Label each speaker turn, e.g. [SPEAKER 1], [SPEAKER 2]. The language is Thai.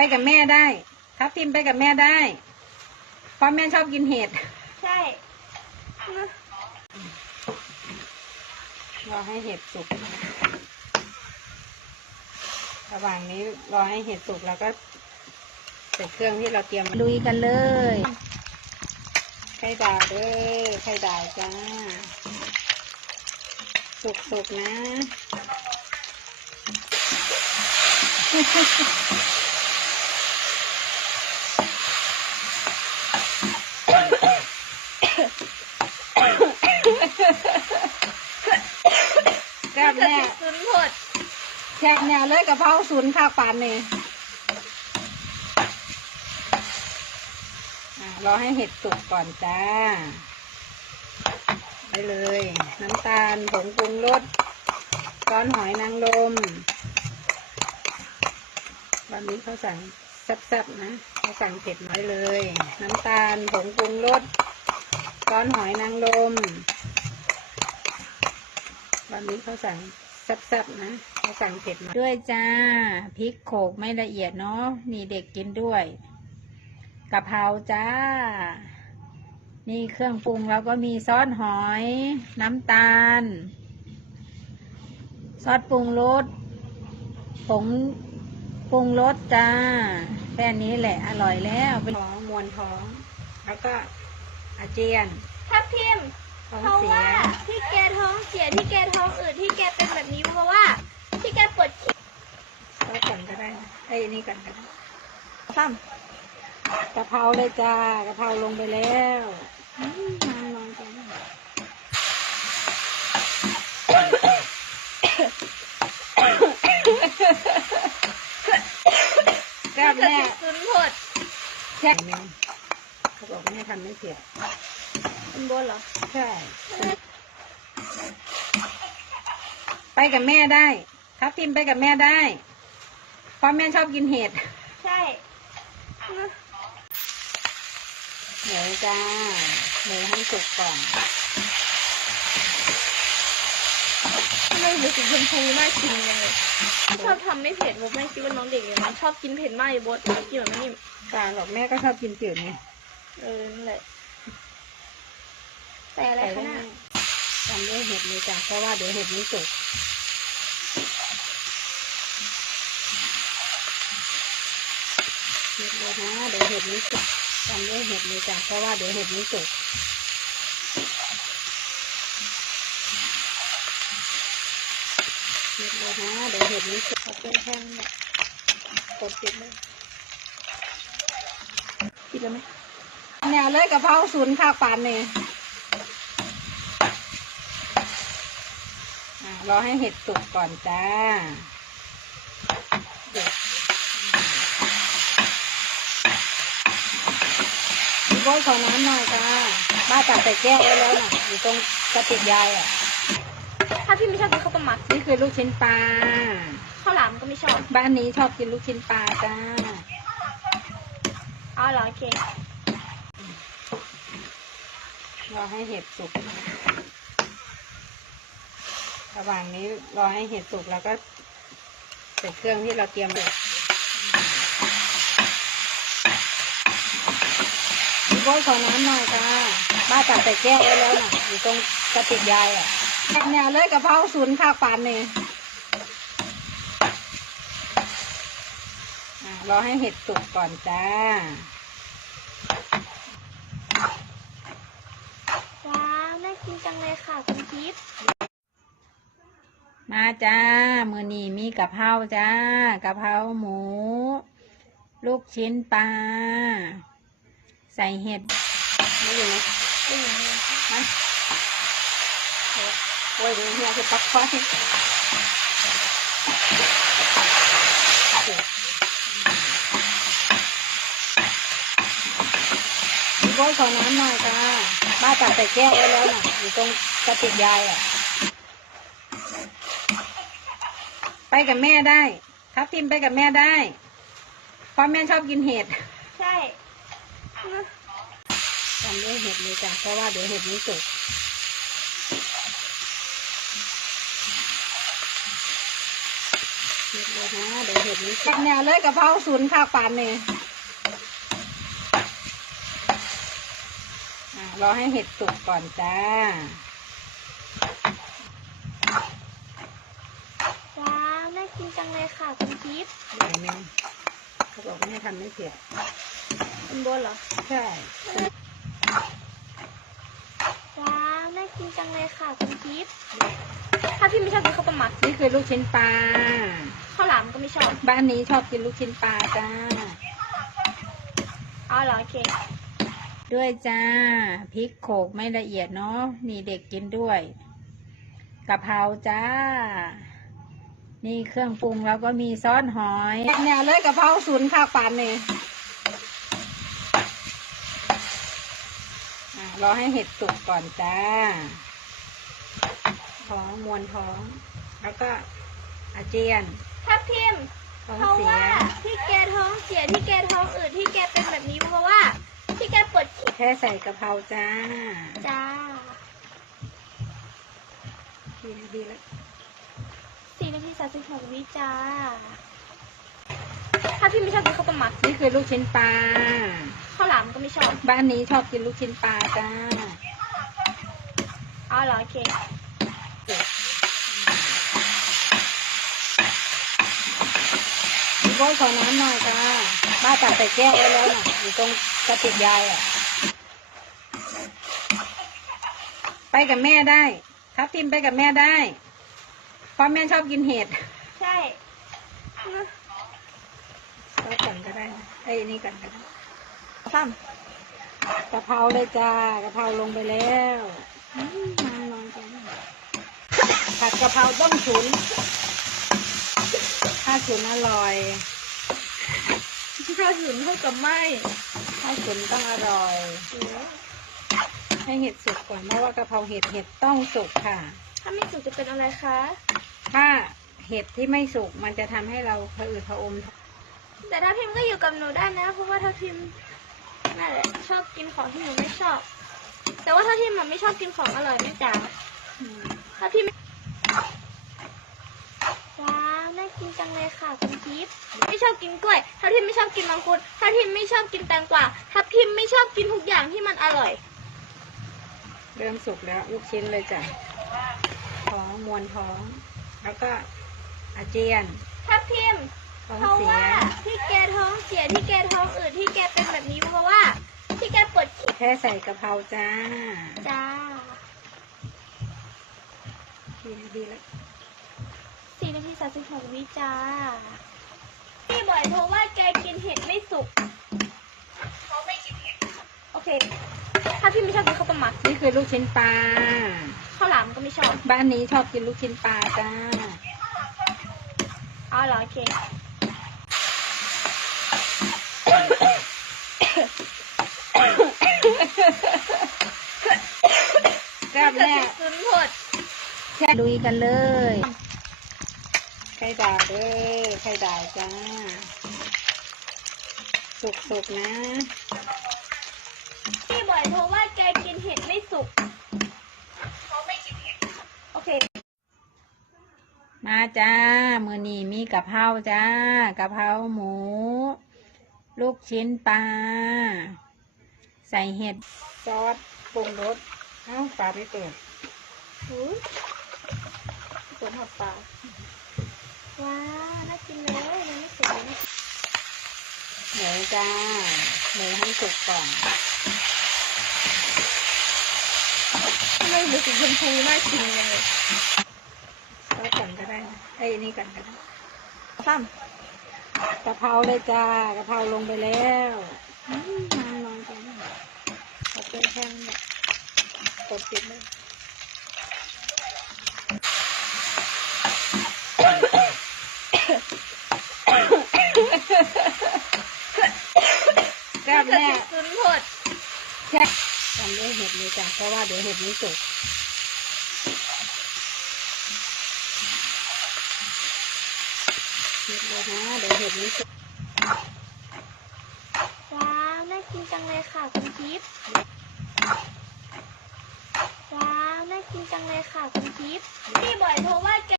[SPEAKER 1] ไปกับแม่ได้ทับทิมไปกับแม่ได้ เพราะแม่ชอบกินเห็ด
[SPEAKER 2] ใช่
[SPEAKER 1] รอให้เห็ดสุก ระหว่างนี้รอให้เห็ดสุกแล้วก็ใส่เครื่องที่เราเตรียมลุยกันเลยไข่ดาวเด้อไข่ดาวจ้า สุกๆนะ แซ่บแน่
[SPEAKER 2] สุนผด
[SPEAKER 1] แซ่บแน่เลยกะเพราศูนย์ข้าวปานนี่รอให้เห็ดสุกก่อนจ้าไปเลย น้ำตาลผงปรุงรสก้อนหอยนางรมวันนี้เขาสั่งแซ่บๆนะเขาสั่งเผ็ดน้อยเลย น้ำตาลผงปรุงรสก้อนหอยนางรมวันนี้เขาสั่งแซ่บๆนะ สั่งเผ็ดน้อยด้วยจ้าพริกโขกไม่ละเอียดเนาะนี่เด็กกินด้วยกะเพราจ้า นี่เครื่องปรุงเราก็มีซอสหอย น้ำตาล ซอสปรุงรสผงปรุงรสจ้าแค่นี้แหละอร่อยแล้วเป็นท้องมวนท้อง แล้วก็อาเจียน
[SPEAKER 2] ทับทิม
[SPEAKER 1] ท้อง
[SPEAKER 2] เพราะ
[SPEAKER 1] เสีย
[SPEAKER 2] ว่าที่แกท้องเสียที่แกท้องอืดที่แกเป็นแบบนี้เพราะว่า ที่แกปวดขี้
[SPEAKER 1] ก็ก่อนก็ได้ นะไอ้ยนี่ก่อนก็ได้
[SPEAKER 2] ซ้
[SPEAKER 1] กะเพราเลยจ้ากะเพราลงไปแล้วอืมน้ำลงไปแล้วแซ่บำแน่
[SPEAKER 2] สุนผด
[SPEAKER 1] แช่เมนเขาบอกไม่ให้ทำไม่เผ็ด
[SPEAKER 2] เป็นบนเหรอ
[SPEAKER 1] ใช่ ไปกับแม่ได้ทับทิมไปกับแม่ได้ เพราะแม่ชอบกินเห็ด
[SPEAKER 2] ใช่
[SPEAKER 1] เดี๋ยวจ้าเดี๋ยวให้สุกก่อน
[SPEAKER 2] ไม่รู้สึกชมพูน่ากินจังเลยชอบทำไม่เผ็ดผมไม่คิดว่าน้องเด็กอย่างนั้นชอบกินเผ็ดมากอยู่บดกินแบบไม่นิ่ม
[SPEAKER 1] ตาหรอกแม่ก็ชอบกินจืดไง
[SPEAKER 2] เออนั่นแหละแต่อะไรคะน่ะ
[SPEAKER 1] ทำด้วยเห็ดเลยจ้ะเพราะว่าเดี๋ยวเห็ดไม่สุก เดเลยนะเดี๋ยวเห็ดไม่สุกทำด้วยเห็ดเลยจ้ะเพราะว่าเดี๋ยวเห็ดไม่สุกเห็ดเลยนะเดี๋ยวเห็ดไม่สุกเอาเป็นแค่นั้นแหละกดปิดเลย
[SPEAKER 2] กินแล้วไหม
[SPEAKER 1] แนวเลยกะเพราศูนย์ข้าวปานเนี่ยรอให้เห็ดสุกก่อนจ้าเด็ด พี่โบ้ยขอน้ำหน่อยจ้าบ้าตักใส่แก้วไว้แล้วน่ะอยู่ตรงกระติกยายอะ
[SPEAKER 2] ถ้าพี่ไม่ชอบกินข้าวต้มมัด
[SPEAKER 1] นี่คือลูกชิ้นปลา
[SPEAKER 2] ข้าวหลามก็ไม่ชอบ
[SPEAKER 1] บ้านนี้ชอบกินลูกชิ้นปลาจ้า
[SPEAKER 2] อ๋อเหรอโอเค
[SPEAKER 1] รอให้เห็ดสุก ระหว่างนี้รอให้เห็ดสุกแล้วก็ใส่เครื่องที่เราเตรียมไว้ พี่โบ้ยขอน้ำหน่อยจ้าบ้าตักใส่แก้วไว้แล้วน่ะอยู่ตรงกระติกยายอะแนวเลยกะเพราศูนย์ข้าวปานเนี่ยอะรอให้เห็ดสุกก่อนจ้า
[SPEAKER 2] ว้าวน่ากินจังเลยค่ะคุณทิพย์
[SPEAKER 1] มาจ้ามือนี้มีกะเพราจ้ากะเพราหมู ลูกชิ้นปลา ใส่เห็ดไม่อยู่ไหม
[SPEAKER 2] อืม
[SPEAKER 1] มันโอ้ยดี๋ยเฮียจะปักไฟพี่โบ้ยขอน้ำหน่อยจ้าบ้าตักใส่แก้วไว้แล้วน่ะอยู่ตรงกระติกยายอะ ไปกับแม่ได้ทับทิมไปกับแม่ได้เพราะแม่ชอบกินเห็ด
[SPEAKER 2] ใช่
[SPEAKER 1] ทำด้วยเห็ดเลยจ้ะเพราะว่าเดี๋ยวเห็ดไม่สุกเห็ดเลย
[SPEAKER 3] ยวนะเดี๋ยวเห็ดนี้สุกแนวเลยกะเพราศูนย์ข้าวปานเนี่ยอะรอให้เห็ดสุกก่อนจ้า
[SPEAKER 2] ว้าวน่ากินจังเลยค่ะคุณทิพย์
[SPEAKER 3] หน่อยนึงเขาบอกไม่ให้ทำไม่เผ็ด
[SPEAKER 2] เป็นบนเหรอ
[SPEAKER 3] ใช่
[SPEAKER 2] ว้าวน่า กินจังเลยค่ะคุณทิพย์ถ้าพี่ไม่ชอบกินข้าวต้มมัด
[SPEAKER 3] นี่คือลูกชิ้นปลา
[SPEAKER 2] ข้าวหลามก็ไม่ชอบ
[SPEAKER 3] บ้านนี้ชอบกินลูกชิ้นปลาจ้า
[SPEAKER 2] อ๋อเหรอโอเค
[SPEAKER 3] ด้วยจ้าพริกโขกไม่ละเอียดเนาะนี่เด็กกินด้วยกะเพราจ้า นี่เครื่องปรุงแล้วก็มีซอสหอย แนวเลยกะเพราศูนย์ข้าวปานเนี่ยอะ รอให้เห็ดสุกก่อนจ้า ท้องมวนท้อง แล้วก็อาเจียน
[SPEAKER 2] ถ้าพิมพ์
[SPEAKER 3] ท้อง
[SPEAKER 2] เพราะ
[SPEAKER 3] เสีย
[SPEAKER 2] ว่าที่แกท้องเสียที่แกท้องอืดที่แกเป็นแบบนี้เพราะว่า ที่แกปวดขี้
[SPEAKER 3] แค่ใส่กะเพราจ้า
[SPEAKER 2] จ้า
[SPEAKER 3] ดีดีแล้ว
[SPEAKER 2] สี่นาทีสามสิบหกวิจ้า ถ้าพี่ไม่ชอบกินข้าวต้มมัด
[SPEAKER 3] นี่คือลูกชิ้นปลา
[SPEAKER 2] ข้าวหลามก็ไม่ชอบ
[SPEAKER 3] บ้านนี้ชอบกินลูกชิ้นปลาจ้า
[SPEAKER 2] อ๋อเหรอโอเค
[SPEAKER 3] พี่โบ้ยขอน้ำหน่อยค่ะบ้าตักใส่แก้วไว้แล้วน่ะอยู่ตรงกระติกยายอะ ไปกับแม่ได้ทับทิมไปกับแม่ได้เพราะแม่ชอบกินเห็ด
[SPEAKER 2] ใช่
[SPEAKER 3] ก็ก่อนก็ได้นะไอ้ยนี่ก่อนก็ได้
[SPEAKER 2] ซ้
[SPEAKER 3] กะเพราเลยจ้ากะเพราลงไปแล้วอืมน้ำน้อยจังผัดกะเพราต้มฉุนถ้าฉุนอร่อยำ
[SPEAKER 2] ข้าวฉุนเท่ากับไม่
[SPEAKER 3] ถ้าฉุนต้องอร่อยให้เห็ดสุกก่อนเพราะว่ากะเพราเห็ดเห็ดต้องสุกค่ะ
[SPEAKER 2] ถ้าไม่สุกจะเป็นอะไรคะ
[SPEAKER 3] ถ้าเห็ดที่ไม่สุกมันจะทำให้เราผะอืดผะอม
[SPEAKER 2] แต่ถ้าพิมก็อยู่กับหนูได้นะเพราะว่าถ้าพิม นั่นแหละ ชอบกินของที่หนูไม่ชอบ แต่ว่าถ้าพิมมันไม่ชอบกินของอร่อยไม่จ๋า
[SPEAKER 3] อืม
[SPEAKER 2] ถ้าพิมไม่ว้าวน่ากินจังเลยค่ะคุณทิพย์ไม่ชอบกินกล้วยถ้าพิมไม่ชอบกินมังคุดถ้าพิมไม่ชอบกินแตงกวาถ้าพิมไม่ชอบกินทุกอย่างที่มันอร่อย
[SPEAKER 3] เริ่มสุกแล้วลูกชิ้นเลยจ้ะท้องมวนท้อง แล้วก็อาเจียน
[SPEAKER 2] ถ้าพิม
[SPEAKER 3] ท้อง
[SPEAKER 2] เพราะ
[SPEAKER 3] เสีย
[SPEAKER 2] ว่าที่แกท้องเสียที่แกท้องอืดที่แกเป็นแบบนี้เพราะว่า ที่แกปวดขี้
[SPEAKER 3] แค่ใส่กะเพราจ้า
[SPEAKER 2] จ้า
[SPEAKER 3] ดีดีแล้ว
[SPEAKER 2] สี่นาทีสามสิบหกวิจ้าพี่บ่อยเพราะว่าแกกินเห็ดไม่สุกเขาไม่กินเห็ดโอเค ถ้าพี่ไม่ชอบกินข้าวต้มมัด
[SPEAKER 3] นี่คือลูกชิ้นปลา
[SPEAKER 2] ข้าวหลามก็ไม่ชอบ
[SPEAKER 3] บ้านนี้ชอบกินลูกชิ้นปลาจ้า
[SPEAKER 2] อ๋อเหรอโอเค
[SPEAKER 3] แซ่บแน่
[SPEAKER 2] สุนทด
[SPEAKER 3] แค่ลุยกันเลยไข่ดาวเด้อไข่ดาวจ้า สุกๆนะ
[SPEAKER 2] พี่บ่อยเพราะว่าแกกินเห็ดไม่สุกเขาไม่กินเห็ด โอเค
[SPEAKER 3] มาจ้า มือนี้มีกะเพราจ้ากะเพราหมู ลูกชิ้นปลา ใส่เห็ด ซอสปรุงรส เอ้าปลาไปเปิด
[SPEAKER 2] หูสวนหอดปลา ว้าวน่ากินเลยยังไม่สุกเลยนะ
[SPEAKER 3] หมูจ้าหมูให้สุกก่อน
[SPEAKER 2] ทำไมดูสีชมพูน่ากินจังเลย
[SPEAKER 3] ก็ก่อนก็ได้นะไอ้ยนี่ก่อนก็ได้
[SPEAKER 2] ซ้
[SPEAKER 3] กะเพราเลยจ้ากะเพราลงไปแล้วอืมน้ำน้อยจังเอาเป็นแค่นั้นแหละ กดปิดเลยแซ่บแน่
[SPEAKER 2] สุนทด
[SPEAKER 3] แช่ทำด้วยเห็ดเลยจ้ะเพราะว่าเดี๋ยวเห็ดไม่สุกเห็ดเลยนะเดี๋ยวเห็ดไม่สุก
[SPEAKER 2] ว้าวน่ากินจังเลยค่ะคุณทิพย์ กินจังเลยค่ะคุณทิพย์พี่บ่อยเพราะว่า